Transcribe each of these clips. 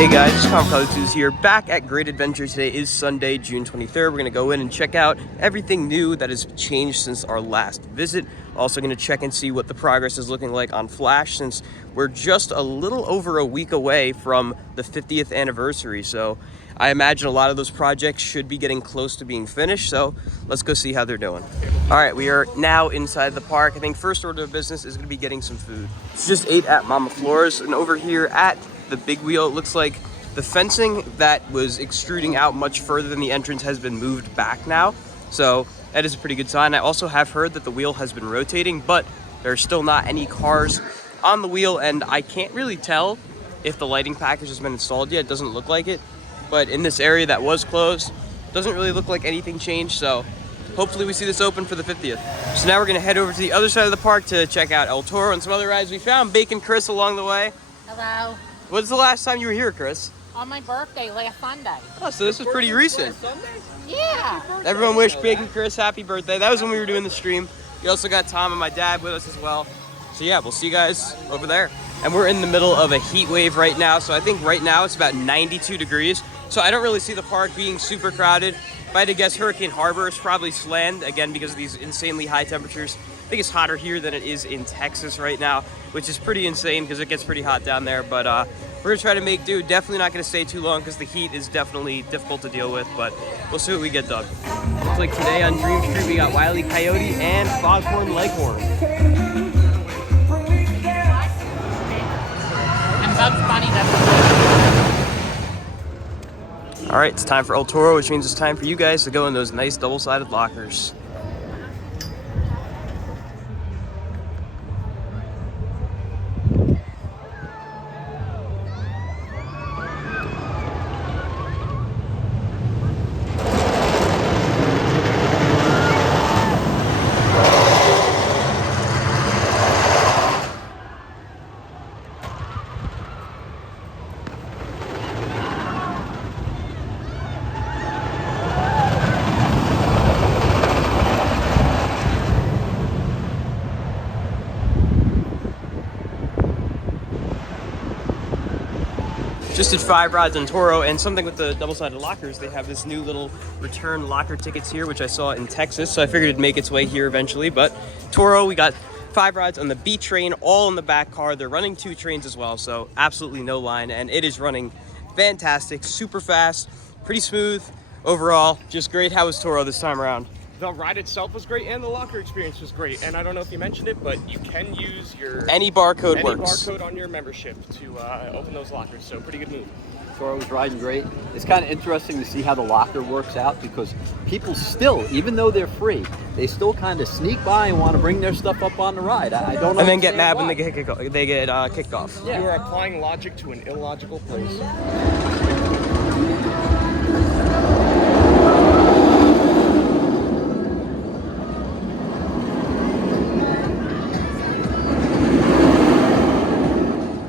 Hey guys, it's Colors here, back at Great Adventure. Today is Sunday, June 23rd. We're gonna go in and check out everything new that has changed since our last visit. Also gonna check and see what the progress is looking like on Flash, since we're just a little over a week away from the 50th anniversary. So I imagine a lot of those projects should be getting close to being finished. So let's go see how they're doing. All right, we are now inside the park. I think first order of business is gonna be getting some food. Just ate at Mama Flora's, and over here at the big wheel, it looks like the fencing that was extruding out much further than the entrance has been moved back now. So that is a pretty good sign. I also have heard that the wheel has been rotating, but there's still not any cars on the wheel, and I can't really tell if the lighting package has been installed yet. It doesn't look like it, but in this area that was closed, doesn't really look like anything changed. So hopefully we see this open for the 50th. So now we're gonna head over to the other side of the park to check out El Toro and some other rides. We found Bacon Chris along the way. Hello. When's the last time you were here, Chris? On my birthday last Sunday. Oh, so this was pretty recent. Yeah. Everyone wish Bacon Chris happy birthday. That was when we were doing the stream. We also got Tom and my dad with us as well. So yeah, we'll see you guys over there. And we're in the middle of a heat wave right now. So I think right now it's about 92 degrees. So I don't really see the park being super crowded. If I had to guess, Hurricane Harbor is probably slammed, again, because of these insanely high temperatures. I think it's hotter here than it is in Texas right now, which is pretty insane because it gets pretty hot down there. But we're gonna try to make do. Definitely not gonna stay too long because the heat is definitely difficult to deal with, but we'll see what we get done. Looks like today on Dream Street we got Wile E. Coyote and Foghorn Leghorn. And Bugs Bunny, that's All right, it's time for El Toro, which means it's time for you guys to go in those nice double-sided lockers. Just did 5 rides on Toro, and something with the double-sided lockers, they have this new little return locker tickets here, which I saw in Texas, so I figured it'd make its way here eventually. But Toro, we got 5 rides on the B train, all in the back car. They're running 2 trains as well, so absolutely no line, and it is running fantastic, super fast, pretty smooth overall, just great. How was Toro this time around? The ride itself was great, and the locker experience was great. And I don't know if you mentioned it, but you can use your Any barcode works. Any barcode on your membership to open those lockers. So pretty good move. Toro was riding great. It's kind of interesting to see how the locker works out, because people still, even though they're free, they still kind of sneak by and want to bring their stuff up on the ride. I don't know. And then get mad when they get kicked off. Yeah. You're applying logic to an illogical place.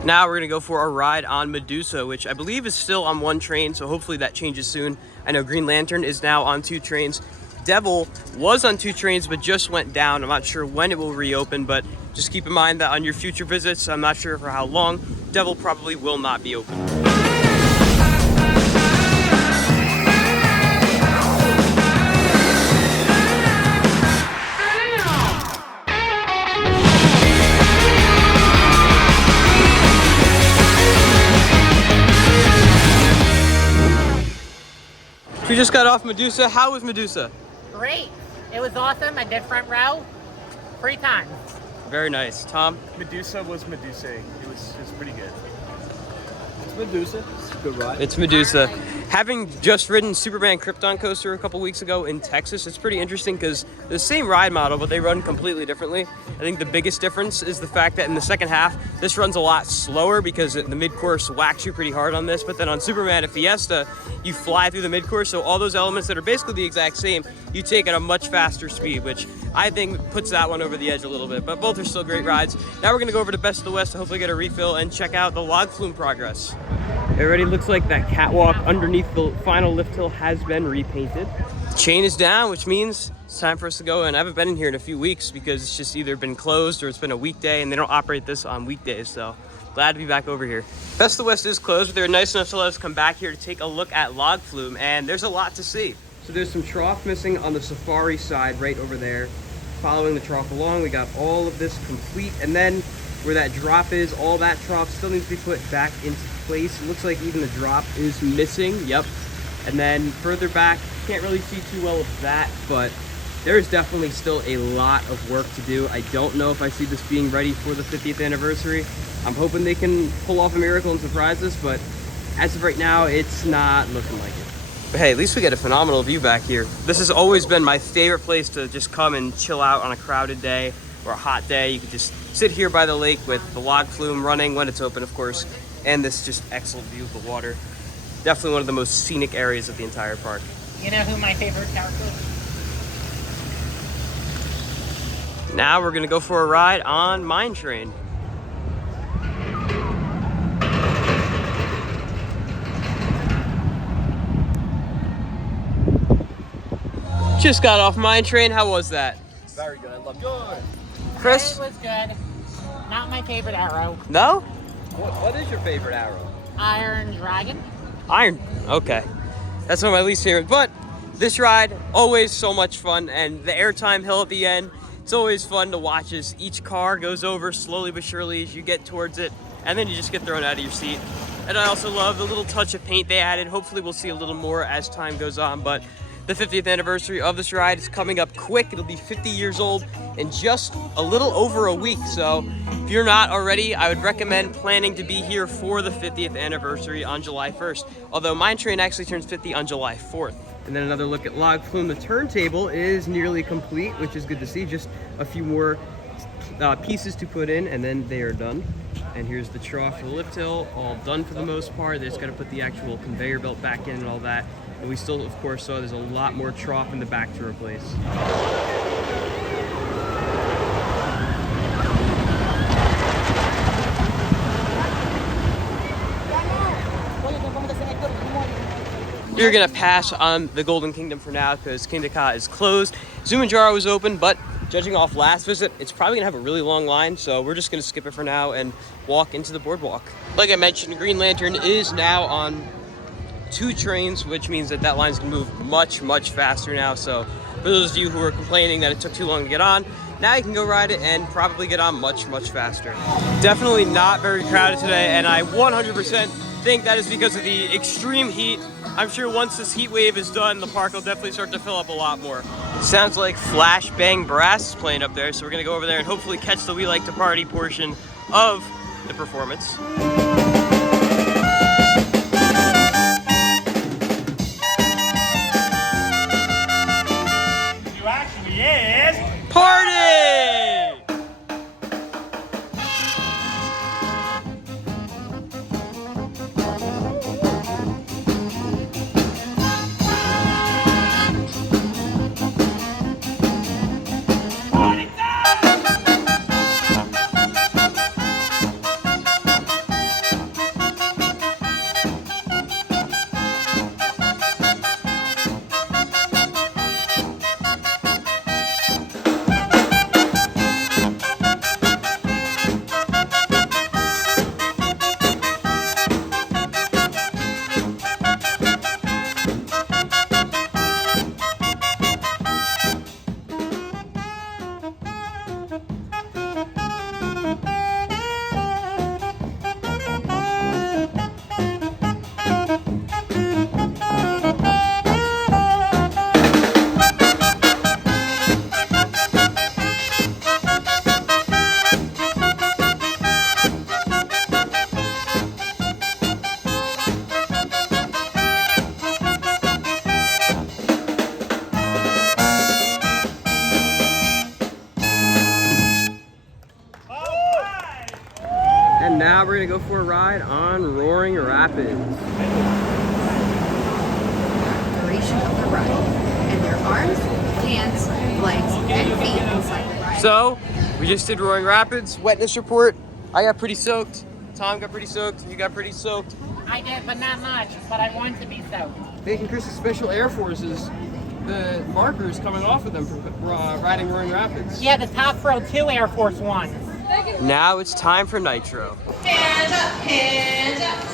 Now we're gonna go for a ride on Medusa, which I believe is still on 1 train, so hopefully that changes soon. I know Green Lantern is now on 2 trains. Devil was on 2 trains, but just went down. I'm not sure when it will reopen, but just keep in mind that on your future visits, I'm not sure for how long, Devil probably will not be open. We just got off Medusa. How was Medusa? great. It was awesome. I did front row 3 times. Very nice. Tom? Medusa was Medusa. It was pretty good. It's Medusa. It's a good ride. It's Medusa. Having just ridden Superman Krypton Coaster a couple weeks ago in Texas, it's pretty interesting because the same ride model, but they run completely differently. I think the biggest difference is the fact that in the second half, this runs a lot slower because the mid-course whacks you pretty hard on this, but then on Superman at Fiesta, you fly through the mid-course, so all those elements that are basically the exact same, you take at a much faster speed, which I think puts that one over the edge a little bit, but both are still great rides. Now we're gonna go over to Best of the West to hopefully get a refill and check out the log flume progress. It already looks like that catwalk underneath the final lift hill has been repainted. The chain is down, which means it's time for us to go, and I haven't been in here in a few weeks because it's just either been closed or it's been a weekday, and they don't operate this on weekdays, so glad to be back over here. Best of the West is closed, but they were nice enough to let us come back here to take a look at log flume, and there's a lot to see. So there's some trough missing on the safari side right over there. Following the trough along, we got all of this complete, and then where that drop is, all that trough still needs to be put back into place. It looks like even the drop is missing, yep. And then further back, can't really see too well of that, but there's definitely still a lot of work to do. I don't know if I see this being ready for the 50th anniversary. I'm hoping they can pull off a miracle and surprise us, but as of right now, it's not looking like it. But hey, at least we get a phenomenal view back here. This has always been my favorite place to just come and chill out on a crowded day or a hot day. You could just sit here by the lake with the log flume running when it's open, of course, and this just excellent view of the water. Definitely one of the most scenic areas of the entire park. You know who my favorite character is? Now we're gonna go for a ride on Mine Train. Just got off Mine Train. How was that? Very good. I love it. Good. Chris? It was good. Not my favorite arrow. No? What is your favorite arrow? Iron Dragon. Iron. Okay. That's one of my least favorite. But this ride, always so much fun. And the airtime hill at the end, it's always fun to watch as each car goes over slowly but surely as you get towards it. And then you just get thrown out of your seat. And I also love the little touch of paint they added. Hopefully we'll see a little more as time goes on. But the 50th anniversary of this ride is coming up quick. It'll be 50 years old in just a little over a week. So if you're not already, I would recommend planning to be here for the 50th anniversary on July 1st. Although Mine Train actually turns 50 on July 4th. And then another look at log flume. The turntable is nearly complete, which is good to see. Just a few more pieces to put in, and then they are done. And here's the trough for the lift hill, all done for the most part. They just got to put the actual conveyor belt back in and all that. But we still, of course, saw there's a lot more trough in the back to replace. We're gonna pass on the Golden Kingdom for now because Kingda Ka is closed. Zumanjaro is open, but judging off last visit, it's probably gonna have a really long line, so we're just gonna skip it for now and walk into the boardwalk. Like I mentioned, Green Lantern is now on 2 trains, which means that that line's gonna move much, much faster now. So for those of you who are complaining that it took too long to get on, now you can go ride it and probably get on much, much faster. Definitely not very crowded today, and I 100% think that is because of the extreme heat. I'm sure once this heat wave is done, the park will definitely start to fill up a lot more. Sounds like Flash Bang Brass is playing up there, so we're gonna go over there and hopefully catch the We Like to Party portion of the performance. You actually is Party! And now we're gonna go for a ride on Roaring Rapids. Duration of the ride, and their arms, hands, legs, and feet inside the ride. So, we just did Roaring Rapids, wetness report. I got pretty soaked. Tom got pretty soaked. You got pretty soaked. I did, but not much. But I want to be soaked. Making Chris's Special Air Forces, the markers coming off of them for riding Roaring Rapids. Yeah, the top row 2 Air Force Ones. Now it's time for nitro. Hands up, hands up.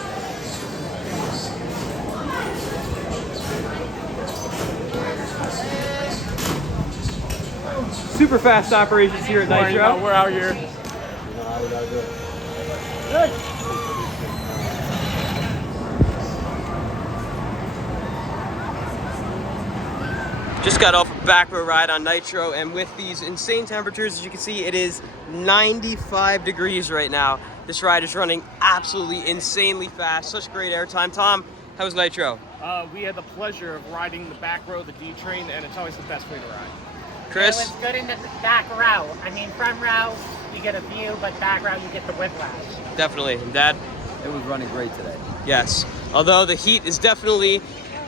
Super fast operations here at Nitro. We're out here. Just got off a back row ride on Nitro, and with these insane temperatures, as you can see, it is 95 degrees right now. This ride is running absolutely insanely fast. Such great airtime. Tom, how was Nitro? We had the pleasure of riding the back row of the D train, and it's always the best way to ride. Chris? It was good in the back row. I mean, front row, you get a view, but back row, you get the whiplash. Definitely. And Dad? It was running great today. Yes. Although the heat is definitely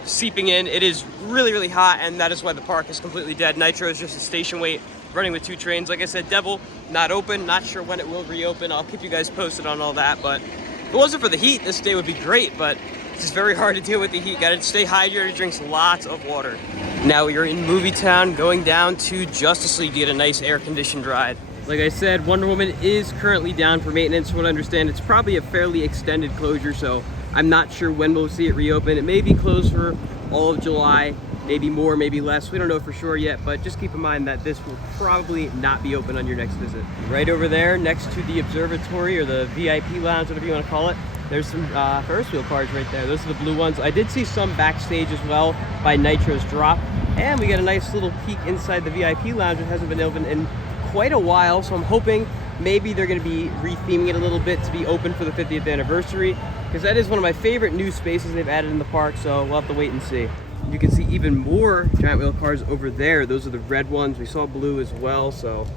seeping in, it is really, really hot, and that is why the park is completely dead. Nitro is just a station wait, running with 2 trains. Like I said, Devil, not open. Not sure when it will reopen. I'll keep you guys posted on all that, but if it wasn't for the heat, this day would be great, but it's just very hard to deal with the heat. Gotta stay hydrated, drinks lots of water. Now you're in Movie Town, going down to Justice League to get a nice air-conditioned ride. Like I said, Wonder Woman is currently down for maintenance. From what I understand, it's probably a fairly extended closure, so I'm not sure when we'll see it reopen. It may be closed for all of July, maybe more, maybe less. We don't know for sure yet, but just keep in mind that this will probably not be open on your next visit. Right over there, next to the observatory, or the VIP lounge, whatever you want to call it, there's some Ferris wheel cars right there. Those are the blue ones. I did see some backstage as well by Nitro's drop, and we got a nice little peek inside the VIP lounge. It hasn't been open in quite a while, so I'm hoping maybe they're going to be retheming it a little bit to be open for the 50th anniversary, because that is one of my favorite new spaces they've added in the park, so we'll have to wait and see. You can see even more giant wheel cars over there. Those are the red ones. We saw blue as well, so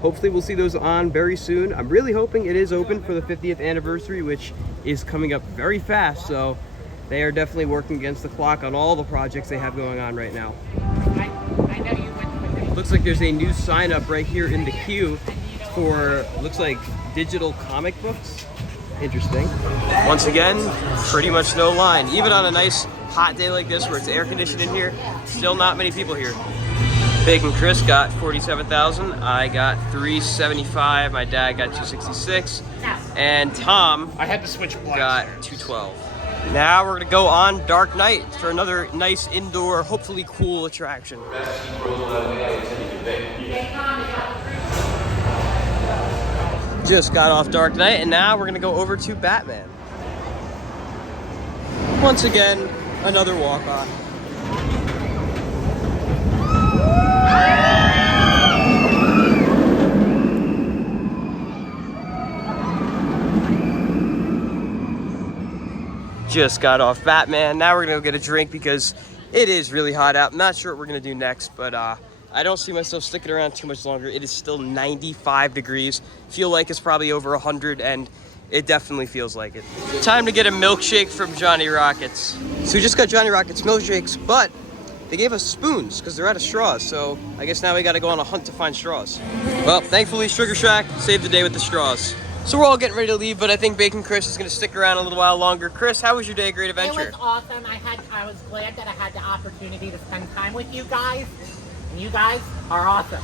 hopefully we'll see those on very soon. I'm really hoping it is open for the 50th anniversary, which is coming up very fast, so they are definitely working against the clock on all the projects they have going on right now. I know you went with it. Looks like there's a new sign up right here in the queue for, looks like, digital comic books. Interesting. Once again, pretty much no line. Even on a nice hot day like this where it's air conditioned in here, still not many people here. Bacon Chris got 47,000. I got 375. My dad got 266. And Tom I had to switch blacks got there. 212. Now we're gonna go on Dark Night for another nice indoor, hopefully cool attraction. Just got off Dark Knight, and now we're gonna go over to Batman. Once again, another walk-on. Just got off Batman. Now we're gonna go get a drink because it is really hot out. I'm not sure what we're gonna do next, but I don't see myself sticking around too much longer. It is still 95 degrees. Feel like it's probably over 100, and it definitely feels like it. Time to get a milkshake from Johnny Rockets. So we just got Johnny Rockets milkshakes, but they gave us spoons because they're out of straws. So I guess now we gotta go on a hunt to find straws. Well, thankfully Sugar Shack saved the day with the straws. So we're all getting ready to leave, but I think Bacon Chris is gonna stick around a little while longer. Chris, how was your day at Great Adventure? It was awesome. I was glad that I had the opportunity to spend time with you guys. And you guys are awesome.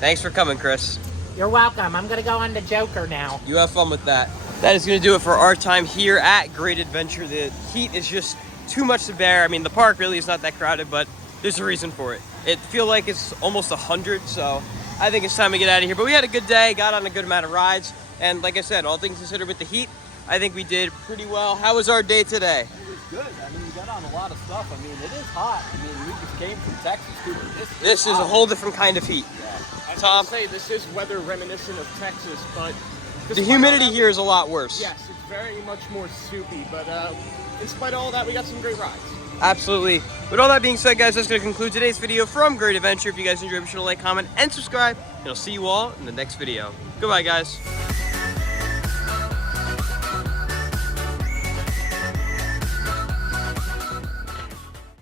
Thanks for coming, Chris. You're welcome. I'm gonna go on the Joker now. You have fun with that. That is gonna do it for our time here at Great Adventure. The heat is just too much to bear. I mean, the park really is not that crowded, but there's a reason for it. It feels like it's almost 100, so I think it's time to get out of here. But we had a good day, got on a good amount of rides, and like I said, all things considered with the heat, I think we did pretty well. How was our day today? It was good. I mean, we got on a lot of stuff. I mean, it is hot. I mean, we just came from Texas, too. This is a whole different kind of heat. I Tom? would say this is weather reminiscent of Texas, but The humidity here is a lot worse. Yes, it's very much more soupy, but in spite of all that, we got some great rides. Absolutely. With all that being said, guys, that's going to conclude today's video from Great Adventure. If you guys enjoyed, be sure to like, comment, and subscribe. And I'll see you all in the next video. Goodbye, guys.